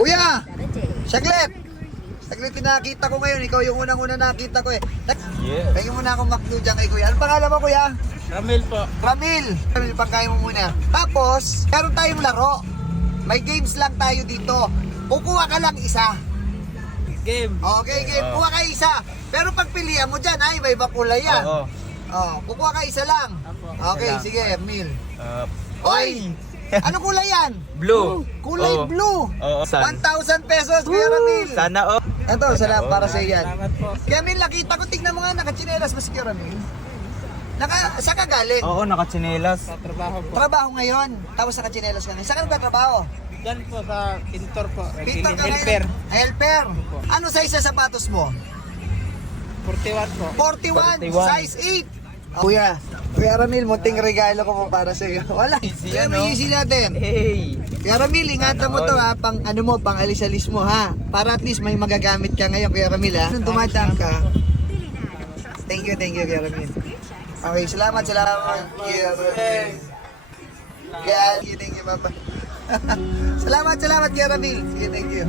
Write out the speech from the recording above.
Kuya! Saglit! Saglit pinakita ko ngayon. Ikaw yung unang-una nakita ko eh. Yeah. Pagin mo na akong makdo dyan kay Kuya. Ano pangalan mo Kuya? Ramil po. Ramil! Ramil, pagkain mo muna. Tapos, meron tayong laro. May games lang tayo dito. Kukuha ka lang isa. Game. Okay, game. Kuha ka isa. Pero pagpilian mo dyan, ay, may ibang kulay yan. Oo. Oh, kukuha ka isa lang. Okay, Isa lang. sige, Mil. Uh, Oy! Ano kulay yan? blue. Kulay Oo. blue. Oo. San. 1,000 pesos, Kuya Ramil. Sana oh. Ito, salamat para sa yan. Salamat po. Kaya Mil, nakita ko, tignan mo nga, nakachinelas ba si Kuya Ramil? Naka, sa ka galing? Oo, nakachinelas. Sa trabaho po. Trabaho ngayon, tapos nakachinelas ka ngayon. Saan ka nagtatrabaho? Diyan po sa pintor po. Pintor ka ngayon? Ay, helper. Ano size sa sapatos mo? 41 po. 41, 41. size 8. Kuya, Kuya Ramil, munting regalo ko po para sa iyo. Wala. Easy Kaya yan, may no? easy natin. Hey. Kuya Ramil, ingatan mo to ha, pang ano mo, pang alis-alis mo ha. Para at least may magagamit ka ngayon, Kuya Ramil ha. Nung dumadaan ka. Thank you, thank you, Kuya Ramil. Okay, salamat, salamat, Kuya Ramil. Kaya, thank you, thank you, Papa. salamat, salamat, Kuya Ramil. Sige, thank you.